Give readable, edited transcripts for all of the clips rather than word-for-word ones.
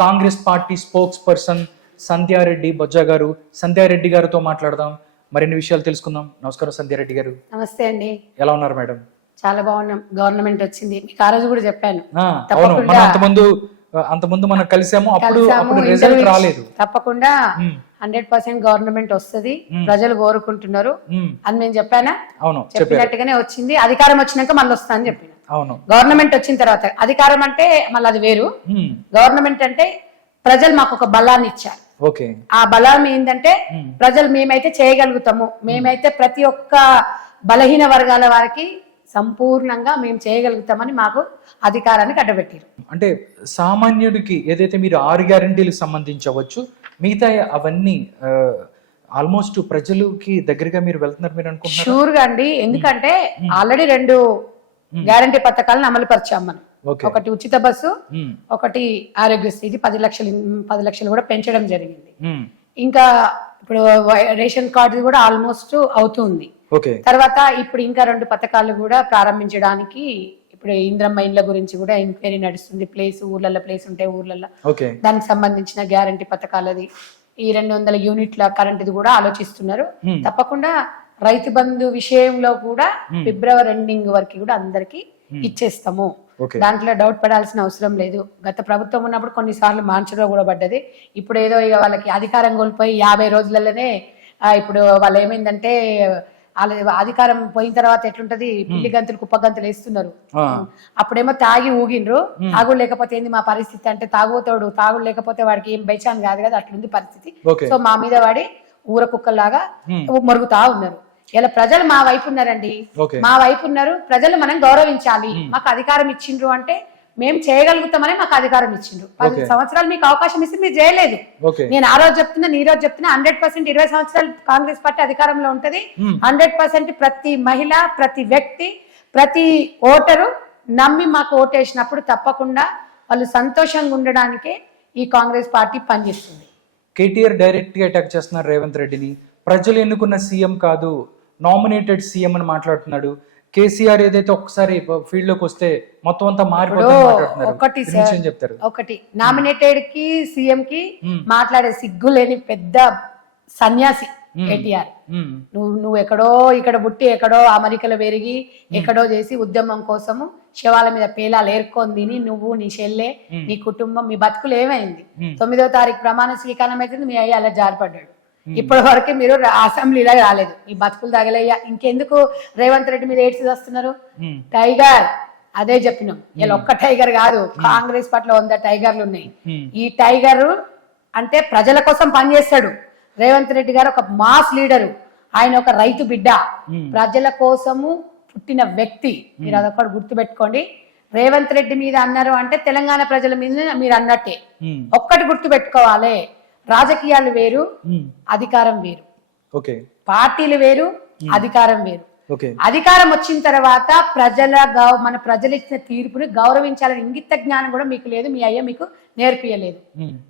Congress party spokes person Sandhya Reddy Bojja గారు. సంధ్యారెడ్డి గారితో మాట్లాడదాం, మరిన్ని విషయాలు తెలుసుకుందాం. నమస్కారం సంధ్యారెడ్డి గారు. నమస్తే అండి. ఎలా ఉన్నారు మేడం? చాలా బాగున్నాం. గవర్నమెంట్ వచ్చింది, మీకు ఆ రోజు కూడా చెప్పాను. అవును, మనం అంతకుముందు మనం కలిసాము, అప్పుడు రిజల్ట్ రాలేదు. తప్పకుండా 100% గవర్నమెంట్ వస్తుంది, ప్రజలు కోరుకుంటున్నారు అని నేను చెప్పానా? అవును, చెప్పినట్టుగానే వచ్చింది. అధికారం వచ్చినాక మళ్ళీ వస్తా అని చెప్పిన. అవును, గవర్నమెంట్ వచ్చిన తర్వాత అధికారం అంటే మళ్ళీ అది వేరు. గవర్నమెంట్ అంటే ప్రజలు మాకు ఒక బలాన్ని ఇచ్చారు. ఓకే, ఆ బలం ఏంటంటే ప్రజలు మేమైతే చేయగలుగుతాము, మేమైతే ప్రతి ఒక్క బలహీన వర్గాల వారికి సంపూర్ణంగా మేము చేయగలుగుతామని మాకు అధికారాన్ని కట్టబెట్టారు. అంటే సామాన్యుడికి ఏదైతే మీరు 6 గ్యారెంటీలకు సంబంధించవచ్చు, మిగతా అవన్నీ ఆల్మోస్ట్ ప్రజలకి దగ్గరగా మీరు వెళ్తున్నారు మీరు అనుకుంటున్నారు? షూర్ గా అండి, ఎందుకంటే ఆల్రెడీ 2 గ్యారంటీ పథకాలను అమలు పరిచాం మనం. ఒకటి ఉచిత బస్సు, ఒకటి ఆరోగ్యశ్రీ. ఇది 10 లక్షలు కూడా పెంచడం జరిగింది. ఇంకా ఇప్పుడు రేషన్ కార్డు కూడా ఆల్మోస్ట్ అవుతుంది. తర్వాత ఇప్పుడు ఇంకా 2 పథకాలు కూడా ప్రారంభించడానికి ఇప్పుడు ఇంద్రమ్మ ఇండ్ల గురించి కూడా ఎంక్వైరీ నడుస్తుంది. ఊర్లలో ప్లేస్ ఉంటే ఊర్లలో దానికి సంబంధించిన గ్యారంటీ పథకాలది, ఈ 200 యూనిట్ల కరెంట్ కూడా ఆలోచిస్తున్నారు. తప్పకుండా రైతు బంధు విషయంలో కూడా ఫిబ్రవరి ఎండింగ్ వరకు కూడా అందరికి ఇచ్చేస్తాము. దాంట్లో డౌట్ పడాల్సిన అవసరం లేదు. గత ప్రభుత్వం ఉన్నప్పుడు కొన్నిసార్లు మాంచలో కూడా పడ్డది. ఇప్పుడు ఏదో ఇక వాళ్ళకి అధికారం కోల్పోయి 50 రోజులలోనే ఇప్పుడు వాళ్ళు ఏమైందంటే అధికారం పోయిన తర్వాత ఎట్లుంటది, పిల్లి గంతులు కుప్ప గంతులు వేస్తున్నారు. అప్పుడేమో తాగి ఊగిండ్రు, తాగుడు లేకపోతే ఏంది మా పరిస్థితి అంటే తాగుతాడు, తాగుడు లేకపోతే వాడికి ఏం బైచాన్ కాదు కదా, అట్లుంది పరిస్థితి. సో మా మీద వాడి ఊర కుక్కల్లాగా మరుగుతా ఉన్నారు. ఇలా ప్రజలు మా వైపు ఉన్నారండి, మా వైపు ఉన్నారు. ప్రజలు మనం గౌరవించాలి. మాకు అధికారం ఇచ్చిండ్రు అంటే మేము చేయగలుగుతామని మాకు అధికారం ఇచ్చిండ్రు. 10 సంవత్సరాలు మీకు అవకాశం ఇస్తే మీరు చేయలేదు. నేను ఆ రోజు చెప్తున్నా, ఈ రోజు చెప్తున్నా, 100% 20 సంవత్సరాలు కాంగ్రెస్ పార్టీ అధికారంలో ఉంటది. 100% ప్రతి మహిళ, ప్రతి వ్యక్తి, ప్రతి ఓటరు నమ్మి మాకు ఓటేసినప్పుడు తప్పకుండా వాళ్ళు సంతోషంగా ఉండడానికే ఈ కాంగ్రెస్ పార్టీ పనిచేస్తుంది. కేటీఆర్ డైరెక్ట్ గా అటాక్ చేస్తున్నారు రేవంత్ రెడ్డిని. ప్రజలు ఎన్నుకున్న సీఎం కాదు, నామినేటెడ్ సీఎం అని మాట్లాడుతున్నాడు. కేసీఆర్ ఏదైతే ఒక్కసారి ఫీల్డ్ లోకి వస్తే మొత్తం అంతా మారిపోతుంది చెప్తారు. ఒకటి నామినేటెడ్ కి సీఎం కి మాట్లాడే సిగ్గు లేని పెద్ద సన్యాసి కేటీఆర్. నువ్వు ఎక్కడో ఇక్కడ పుట్టి ఎక్కడో అమెరికాలో పెరిగి ఎక్కడో చేసి ఉద్యమం కోసము శవాల మీద పేలాలు ఏర్కొని తిని నువ్వు, నీ చెల్లె, నీ కుటుంబం, మీ బతుకులు ఏమైంది? 9వ తారీఖు ప్రమాణ స్వీకారం అయితే మీ అయ్య అలా జారిపడ్డాడు. ఇప్పటి వరకు మీరు అసెంబ్లీలో రాలేదు, ఈ బతుకులు తగలయ్యా. ఇంకెందుకు రేవంత్ రెడ్డి మీద ఏడ్చి వస్తున్నారు? టైగర్ అదే చెప్పినాం. ఇలా ఒక్క టైగర్ కాదు, కాంగ్రెస్ పార్టీలో 100 టైగర్లు ఉన్నాయి. ఈ టైగర్ అంటే ప్రజల కోసం పనిచేస్తాడు. రేవంత్ రెడ్డి గారు ఒక మాస్ లీడరు, ఆయన ఒక రైతు బిడ్డ, ప్రజల కోసము పుట్టిన వ్యక్తి. మీరు అదొకటి గుర్తు పెట్టుకోండి. రేవంత్ రెడ్డి మీద అన్నారు అంటే తెలంగాణ ప్రజల మీద మీరు అన్నట్టే. ఒక్కటి గుర్తు పెట్టుకోవాలి, రాజకీయాలు వేరు, అధికారం వేరు. పార్టీలు వేరు, అధికారం వేరు. అధికారం వచ్చిన తర్వాత మన ప్రజలు ఇచ్చిన తీర్పుని గౌరవించాలని ఇంగిత జ్ఞానం కూడా మీకు లేదు, మీ అయ్య మీకు నేర్పియలేదు.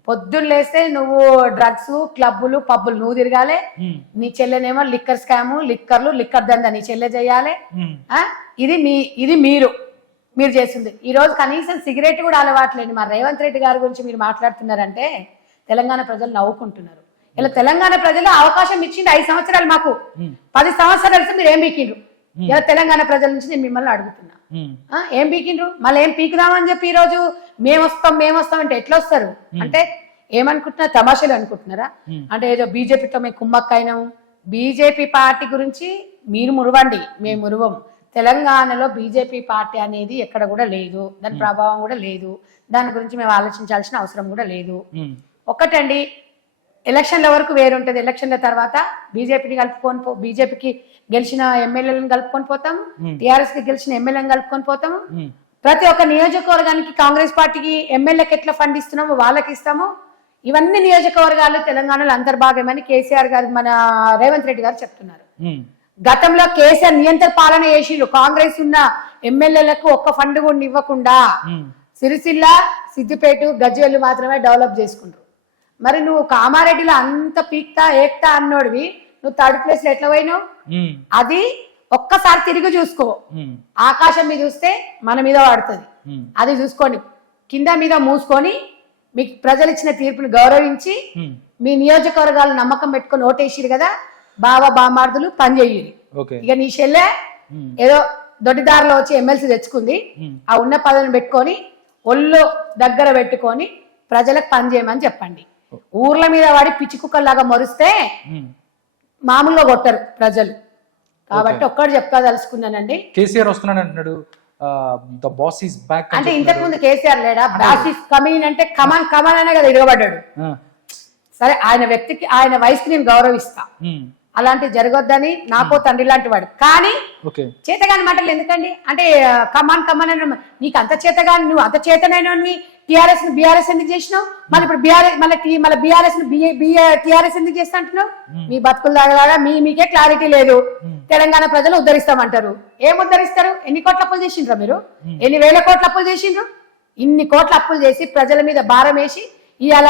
పొద్దున్న లేస్తే నువ్వు డ్రగ్స్, క్లబ్బులు, పబ్బులు నువ్వు తిరగాలి, నీ చెల్లెనేమో లిక్కర్ స్కాము, లిక్కర్ దందా నీ చెల్లె చేయాలి. ఇది మీరు చేస్తుంది. ఈ రోజు కనీసం సిగరెట్ కూడా అలవాట్లేండి. మా రేవంత్ రెడ్డి గారి గురించి మీరు మాట్లాడుతున్నారంటే తెలంగాణ ప్రజలు నవ్వుకుంటున్నారు. ఇలా తెలంగాణ ప్రజలు అవకాశం ఇచ్చిండు 5 సంవత్సరాలు, మాకు 10 సంవత్సరాలు మీరు ఏం పీకిండ్రు? ఇలా తెలంగాణ ప్రజల నుంచి నేను మిమ్మల్ని అడుగుతున్నా, ఏం పీకిండ్రు? మళ్ళీ ఏం పీకుదామని చెప్పి ఈ రోజు మేము వస్తాం అంటే ఎట్లా వస్తారు? అంటే ఏమనుకుంటున్నారు? తమాషాలు అనుకుంటున్నారా? అంటే ఏదో బీజేపీతో మేము కుమ్మక్కైనాము. బీజేపీ పార్టీ గురించి మీరు మురవండి, మేము మురవం. తెలంగాణలో బీజేపీ పార్టీ అనేది ఎక్కడ కూడా లేదు, దాని ప్రభావం కూడా లేదు. దాని గురించి మేము ఆలోచించాల్సిన అవసరం కూడా లేదు. ఒక్కటండి, ఎలక్షన్ల వరకు వేరుంటది. ఎలక్షన్ల తర్వాత బీజేపీకి గెలిచిన ఎమ్మెల్యేలను కలుపుకొని పోతాము, టీఆర్ఎస్ కి గెలిచిన ఎమ్మెల్యేలను కలుపుకొని పోతాము. ప్రతి ఒక్క నియోజకవర్గానికి కాంగ్రెస్ పార్టీకి ఎమ్మెల్యేకి ఎట్లా ఫండ్ ఇస్తున్నామో వాళ్ళకి ఇస్తాము. ఇవన్నీ నియోజకవర్గాలు తెలంగాణలో అంతర్భాగమని కేసీఆర్ గారు, మన రేవంత్ రెడ్డి గారు చెప్తున్నారు. గతంలో కేసీఆర్ నియంత్రణ పాలన చేసిండు. కాంగ్రెస్ ఉన్న ఎమ్మెల్యేలకు ఒక్క ఫండ్ కూడా ఇవ్వకుండా సిరిసిల్ల, సిద్దిపేట, గజ్వేల్ మాత్రమే డెవలప్ చేసుకుంటారు. మరి నువ్వు కామారెడ్డిలో అంత పీక్తా ఏక్తా అన్నోడివి, నువ్వు 3rd ప్లేస్ లో ఎట్లా పోయినావు? అది ఒక్కసారి తిరిగి చూసుకో. ఆకాశం మీద చూస్తే మన మీద పడుతుంది, అది చూసుకోండి. కింద మీద మూసుకొని మీకు ప్రజలు ఇచ్చిన తీర్పుని గౌరవించి మీ నియోజకవర్గాలు నమ్మకం పెట్టుకొని ఓటేసిరు కదా, బావ బామార్దులు పనిచేయరు. ఓకే. ఇక నీ చెల్లె ఏదో దొడ్డిదారిలో వచ్చి ఎమ్మెల్సీ తెచ్చుకుంది, ఆ ఉన్న పదవిని పెట్టుకొని ఒళ్ళు దగ్గర పెట్టుకొని ప్రజలకు పని చేయమని చెప్పండి. ఊర్ల మీద వాడి పిచ్చి కుక్కల్లాగా మరుస్తే మామూలుగా కొట్టరు ప్రజలు. కాబట్టి ఒక్కటి చెప్పుకోదలుచుకున్నానండి. కేసీఆర్ వస్తున్నాడు అంటున్నాడు, ద బాస్ ఈస్ బ్యాక్ అంటే ఇంతకు ముందు కేసీఆర్ లేడా? బాస్ ఈస్ కమింగ్ అంటే కమాన్ కమాన్ అనే కదా ఇరగబడ్డాడు. సరే, ఆయన వ్యక్తికి ఆయన వయసుకి నేను గౌరవిస్తా, అలాంటివి జరగొద్దని నాకో తండ్రి లాంటి వాడు. కానీ చేతగాని మాటలు ఎందుకండి? అంటే కమాన్ కమాన్ అని నీకు అంత చేతగాని, నువ్వు అంత చేతనైన టీఆర్ఎస్ బీఆర్ఎస్ ఎందుకు చేసినావు? మళ్ళీ ఇప్పుడు బీఆర్ఎస్ మళ్ళీ బీఆర్ఎస్ టీఆర్ఎస్ ఎందుకు చేస్తా అంటున్నావు? మీ బతుకులు దాగా మీకే క్లారిటీ లేదు. తెలంగాణ ప్రజలు ఉద్ధరిస్తామంటారు. ఏం ఉద్ధరిస్తారు? ఎన్ని కోట్ల అప్పులు చేసిండ్రా మీరు? ఎన్ని వేల కోట్ల అప్పులు చేసిండ్రు? ఇన్ని కోట్ల అప్పులు చేసి ప్రజల మీద భారం వేసి ఇవాళ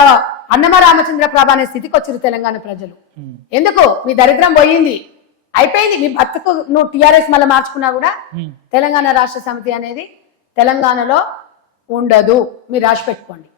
అన్నమ రామచంద్ర ప్రభ అనే స్థితికి వచ్చారు తెలంగాణ ప్రజలు. ఎందుకు? మీ దరిద్రం పోయింది, అయిపోయింది. మీ బతుకు నువ్వు టీఆర్ఎస్ మళ్ళీ మార్చుకున్నా కూడా తెలంగాణ రాష్ట్ర సమితి అనేది తెలంగాణలో ఉండదు. మీరు రాసి పెట్టుకోండి.